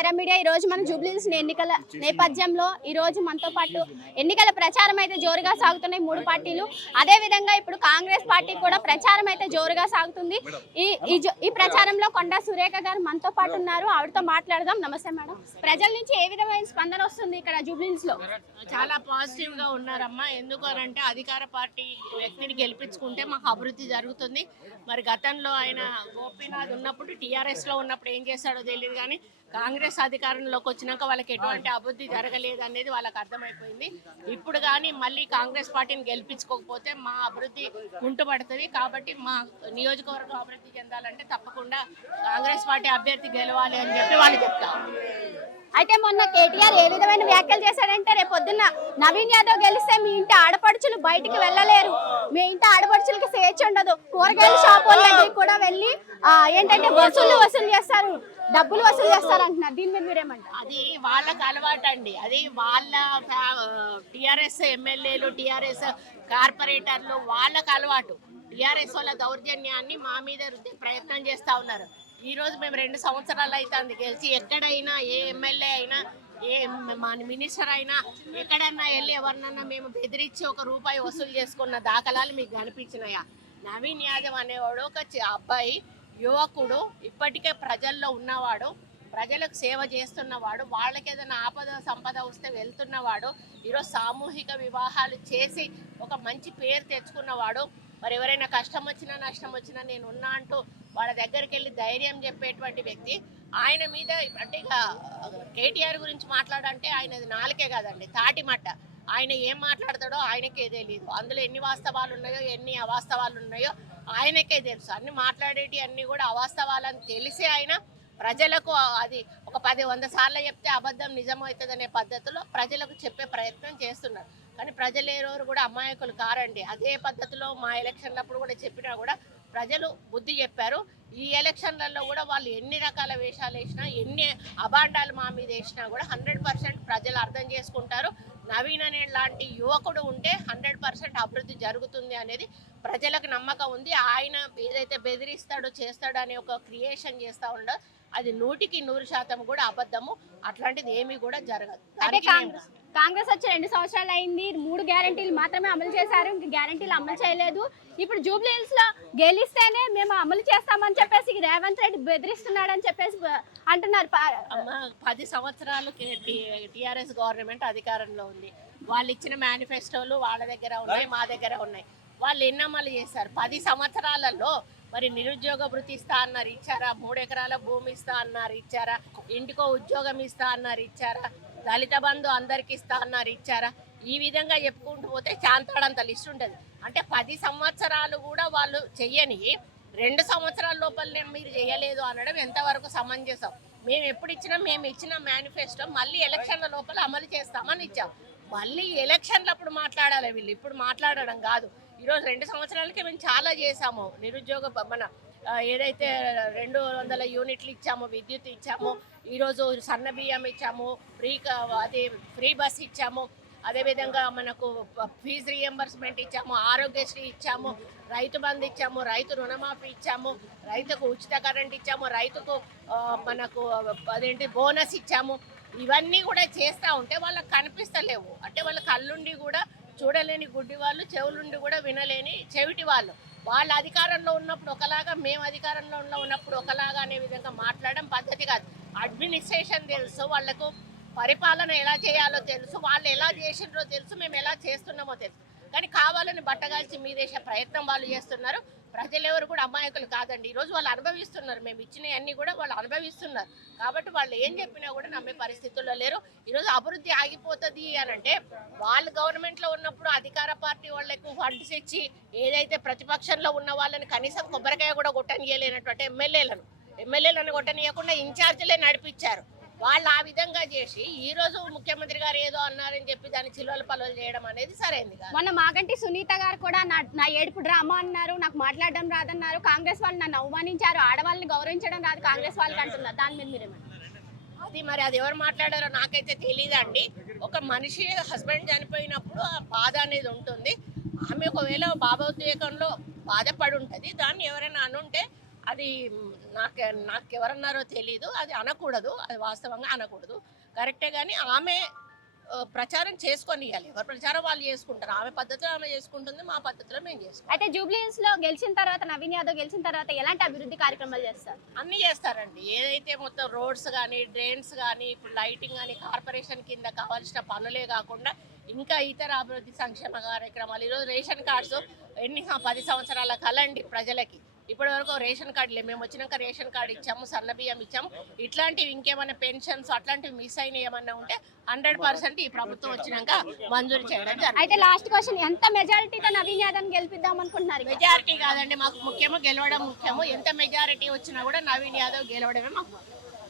Sye Raa media ఈ రోజు మన జూబ్లీహిల్స్ ఎన్నికల నేపథ్యంలో ఈ రోజు మనతో పాటు ఎన్నికల ప్రచారం అయితే జోరుగా సాగుతున్నాయి మూడు పార్టీలు. అదే విధంగా ఇప్పుడు కాంగ్రెస్ పార్టీ కూడా ప్రచారం అయితే జోరుగా సాగుతుంది. ఈ ప్రచారంలో కొండా సురేఖ గారు మనతో పాటు ఉన్నారు. ఆవిడతో మాట్లాడదాం. నమస్తే మేడం. ప్రజల నుంచి ఏ విధమైన స్పందన వస్తుంది ఇక్కడ జూబ్లీహిల్స్ లో? చాలా పాజిటివ్ గా ఉన్నారమ్మా. ఎందుకు అంటే అధికార పార్టీ వ్యక్తిని గెలిపించుకుంటే మాకు అభివృద్ధి జరుగుతుంది. మరి గతంలో ఆయన గోపీనాథ్ ఉన్నప్పుడు టీఆర్ఎస్ లో ఉన్నప్పుడు ఏం చేశాడో తెలియదు, కానీ కాంగ్రెస్ అధికారంలోకి వచ్చినాక వాళ్ళకి ఎటువంటి అభివృద్ధి జరగలేదు అనేది వాళ్ళకి అర్థమైపోయింది. ఇప్పుడు కానీ మళ్ళీ కాంగ్రెస్ పార్టీని గెలిపించుకోకపోతే మా అభివృద్ధి కుంటుపడుతుంది. కాబట్టి మా నియోజకవర్గం అభివృద్ధి చెందాలంటే తప్పకుండా కాంగ్రెస్ పార్టీ అభ్యర్థి గెలవాలి అని చెప్పి వాళ్ళు చెప్తారు. అయితే మొన్న కేటీఆర్ ఏ విధమైన వ్యాఖ్యలు చేశాడంటే, రేపు పొద్దున్న నవీన్ యాదవ్ గెలిస్తే మీ ఇంటి ఆడపడుచులు బయటికి వెళ్ళలేరు, మీ ఇంటి ఆడపడుచులకి స్వేచ్ఛ ఉండదు, కూరగాయల షాప్ దగ్గరికి కూడా వెళ్ళి ఏంటంటే వసూలు చేస్తారు, డబ్బులు వసూలు చేస్తారు అంటున్నారు. దీని మీద మీరేమంటారు? అది వాళ్ళకి అలవాటు అండి. అది వాళ్ళ టీఆర్ఎస్ ఎమ్మెల్యేలు, టీఆర్ఎస్ కార్పొరేటర్లు వాళ్ళకి అలవాటు. టీఆర్ఎస్ వాళ్ళ దౌర్జన్యాన్ని మా మీద రుద్దే ప్రయత్నం చేస్తూ ఉన్నారు. ఈ రోజు మేము 2 సంవత్సరాలు అవుతుంది గెలిచి. ఎక్కడైనా ఏ ఎమ్మెల్యే అయినా, ఏ మన మినిస్టర్ అయినా ఎక్కడన్నా వెళ్ళి ఎవరినన్నా మేము బెదిరించి ₹1 వసూలు చేసుకున్న దాఖలాలు మీకు కనిపించినాయా? నవీన్ యాదవ్ అనేవాడు ఒక అబ్బాయి, యువకుడు, ఇప్పటికే ప్రజల్లో ఉన్నవాడు, ప్రజలకు సేవ చేస్తున్నవాడు, వాళ్ళకి ఏదైనా ఆపద సంపద వస్తే వెళ్తున్నవాడు, ఈరోజు సామూహిక వివాహాలు చేసి ఒక మంచి పేరు తెచ్చుకున్నవాడు. మరి ఎవరైనా కష్టం వచ్చినా నష్టం వచ్చినా నేను ఉన్నా అంటూ వాళ్ళ దగ్గరికి వెళ్ళి ధైర్యం చెప్పేటువంటి వ్యక్తి. ఆయన మీద అంటే ఇక కేటీఆర్ గురించి మాట్లాడంటే ఆయనది నాలుకే కాదండి, తాటిమట్ట. ఆయన ఏం మాట్లాడతాడో ఆయనకే తెలియదు. అందులో ఎన్ని వాస్తవాలు ఉన్నాయో ఎన్ని అవాస్తవాలు ఉన్నాయో ఆయనకే తెలుసు. అన్ని మాట్లాడేటి అన్నీ కూడా అవాస్తవాలని తెలిసి ఆయన ప్రజలకు అది ఒక 10-100 సార్లు చెప్తే అబద్ధం నిజమవుతుందనే పద్ధతిలో ప్రజలకు చెప్పే ప్రయత్నం చేస్తున్నారు. కానీ ప్రజలు ఎవరు కూడా అమాయకులు కారండి. అదే పద్ధతిలో మా ఎలక్షన్లప్పుడు కూడా చెప్పినా కూడా ప్రజలు బుద్ధి చెప్పారు. ఈ ఎలక్షన్లలో కూడా వాళ్ళు ఎన్ని రకాల వేషాలు వేసినా, ఎన్ని అభాండాలు మా మీద వేసినా కూడా 100% ప్రజలు అర్థం చేసుకుంటారు. నవీన్ అనే లాంటి యువకుడు ఉంటే 100% అభివృద్ధి జరుగుతుంది అనేది ప్రజలకు నమ్మకం ఉంది. ఆయన ఏదైతే బెదిరిస్తాడో చేస్తాడో అనే ఒక క్రియేషన్ చేస్తూ ఉండో అది 100% కూడా అబద్ధము. అట్లాంటిది ఏమీ కూడా జరగదు. కాంగ్రెస్ వచ్చి 2 సంవత్సరాలు అయింది. 3 గ్యారంటీలు మాత్రమే అమలు చేశారు, ఇంక గ్యారంటీలు అమలు చేయలేదు. ఇప్పుడు జూబ్లీహిల్స్ లో గెలిస్తేనే మేము అమలు చేస్తామని చెప్పేసి రేవంత్ రెడ్డి బెదిరిస్తున్నాడని చెప్పేసి అంటున్నారు. 10 సంవత్సరాలు టీఆర్ఎస్ గవర్నమెంట్ అధికారంలో ఉంది. వాళ్ళు ఇచ్చిన మేనిఫెస్టోలు వాళ్ళ దగ్గర ఉన్నాయి, మా దగ్గర ఉన్నాయి. వాళ్ళు ఎన్ని అమలు చేశారు 10 సంవత్సరాలలో? మరి నిరుద్యోగ భృతి ఇస్తా అన్నారు, ఇచ్చారా? 3 ఎకరాల భూమి ఇస్తా అన్నారు, ఇచ్చారా? ఇంటికో ఉద్యోగం ఇస్తా అన్నారు, ఇచ్చారా? దళిత బంధు అందరికి ఇస్తా అన్నారు, ఇచ్చారా? ఈ విధంగా చెప్పుకుంటూ పోతే చాంతాడంత లిస్ట్ ఉంటుంది. అంటే 10 సంవత్సరాలు కూడా వాళ్ళు చెయ్యని 2 సంవత్సరాల లోపలనే మీరు చేయలేదు అనడం ఎంతవరకు సమంజసం? మేము ఎప్పుడు ఇచ్చినా మేము ఇచ్చిన మేనిఫెస్టో మళ్ళీ ఎలక్షన్ల లోపల అమలు చేస్తామని ఇచ్చాం. మళ్ళీ ఎలక్షన్లప్పుడు మాట్లాడాలి వీళ్ళు, ఇప్పుడు మాట్లాడడం కాదు. ఈరోజు 2 సంవత్సరాలకి మేము చాలా చేసాము. నిరుద్యోగ మన ఏదైతే 200 యూనిట్లు ఇచ్చామో, విద్యుత్ ఇచ్చామో, ఈరోజు సన్న బియ్యం ఇచ్చాము, ఫ్రీ బస్ ఇచ్చాము, అదేవిధంగా మనకు ఫీజు రీఎంబర్స్మెంట్ ఇచ్చాము, ఆరోగ్యశ్రీ ఇచ్చాము, రైతు బంధు ఇచ్చాము, రైతు రుణమాఫీ ఇచ్చాము, రైతుకు ఉచిత కరెంట్ ఇచ్చాము, రైతుకు మనకు బోనస్ ఇచ్చాము. ఇవన్నీ కూడా చేస్తూ ఉంటే వాళ్ళకి కనిపిస్తలేవు. అంటే వాళ్ళ కళ్ళుండి కూడా చూడలేని గుడ్డి వాళ్ళు, చెవులుండి కూడా వినలేని చెవిటి వాళ్ళు. వాళ్ళ అధికారంలో ఉన్నప్పుడు ఒకలాగా, మేము అధికారంలో ఉన్నప్పుడు ఒకలాగా అనే విధంగా మాట్లాడడం పద్ధతి కాదు. అడ్మినిస్ట్రేషన్ తెలుసు, వాళ్లకు పరిపాలన ఎలా చేయాలో తెలుసు, వాళ్ళు ఎలా చేసిండ్రో తెలుసు, మేము ఎలా చేస్తున్నామో తెలుసు. కానీ కావాలని బట్టగాల్చి మీదేసే ప్రయత్నం వాళ్ళు చేస్తున్నారు. ప్రజలు ఎవరు కూడా అమాయకులు కాదండి. ఈరోజు వాళ్ళు అనుభవిస్తున్నారు. మేము ఇచ్చినవన్నీ కూడా వాళ్ళు అనుభవిస్తున్నారు. కాబట్టి వాళ్ళు ఏం చెప్పినా కూడా నమ్మే పరిస్థితుల్లో లేరు. ఈరోజు అభివృద్ధి ఆగిపోతుంది అని అంటే వాళ్ళు గవర్నమెంట్లో ఉన్నప్పుడు అధికార పార్టీ వాళ్ళకు ఫండ్స్ ఇచ్చి ఏదైతే ప్రతిపక్షంలో ఉన్న వాళ్ళని కనీసం కొబ్బరికాయ కూడా కొట్టనియలేనటువంటి ఎమ్మెల్యేలను కొట్టనియకుండా ఇన్ఛార్జీలే నడిపించారు. వాళ్ళు ఆ విధంగా చేసి ఈ రోజు ముఖ్యమంత్రి గారు ఏదో అన్నారని చెప్పి దాన్ని చిల్వల పలువలు చేయడం అనేది సరైంది కాదు. మొన్న మాగంటి సునీత గారు కూడా నా ఏడుపు డ్రామా అన్నారు, నాకు మాట్లాడడం రాదన్నారు, కాంగ్రెస్ వాళ్ళు నన్ను అవమానించారు, ఆడవాళ్ళని గౌరవించడం రాదు కాంగ్రెస్ వాళ్ళకి అంటున్నారు. దాని మీద మీరేమంటారు? అది ఎవరు మాట్లాడారో నాకైతే తెలియదండి. ఒక మనిషి హస్బెండ్ చనిపోయినప్పుడు ఆ బాధ అనేది ఉంటుంది. ఆమె ఒకవేళ భావోద్వేగంలో బాధపడి ఉంటుంది. దాన్ని ఎవరైనా అనుంటే అది నాకెవరన్నారో తెలీదు, అది అనకూడదు, అది వాస్తవంగా అనకూడదు, కరెక్టే. కానీ ఆమె ప్రచారం చేసుకొని ఇవ్వాలి, ఎవరి ప్రచారం వాళ్ళు చేసుకుంటారు, ఆమె పద్ధతిలో ఆమె చేసుకుంటుంది, మా పద్ధతిలో మేము చేసుకుంటాం. అయితే జూబ్లీహిల్స్ లో గెలిచిన తర్వాత నవీన్ యాదవ్ గెలిచిన తర్వాత ఎలాంటి అభివృద్ధి కార్యక్రమాలు చేస్తారు? అన్నీ చేస్తారండి. ఏదైతే మొత్తం రోడ్స్ కానీ, డ్రైన్స్ కానీ, ఇప్పుడు లైటింగ్ కానీ, కార్పొరేషన్ కింద కావాల్సిన పనులే కాకుండా ఇంకా ఇతర అభివృద్ధి సంక్షేమ కార్యక్రమాలు. ఈరోజు రేషన్ కార్డ్స్ 10 సంవత్సరాల కలండి ప్రజలకి. ఇప్పటి వరకు రేషన్ కార్డు లేదు, మేము వచ్చినాక రేషన్ కార్డు ఇచ్చాము, సన్న బియ్యం ఇచ్చాము. ఇట్లాంటివి ఇంకేమైనా పెన్షన్స్ అట్లాంటివి మిస్ అయిన ఏమన్నా ఉంటే 100% ఈ ప్రభుత్వం వచ్చినాక మంజూరు చేయడం జరుగుతుంది. అయితే లాస్ట్ క్వశ్చన్, ఎంత మెజారిటీతో నవీన్ యాదవ్ గెలిపిద్దాం అనుకుంటున్నారు? మెజారిటీ కాదండి మాకు ముఖ్యము, గెలవడం ముఖ్యము. ఎంత మెజారిటీ వచ్చినా కూడా నవీన్ యాదవ్ గెలవడమే మాకు ముఖ్యం.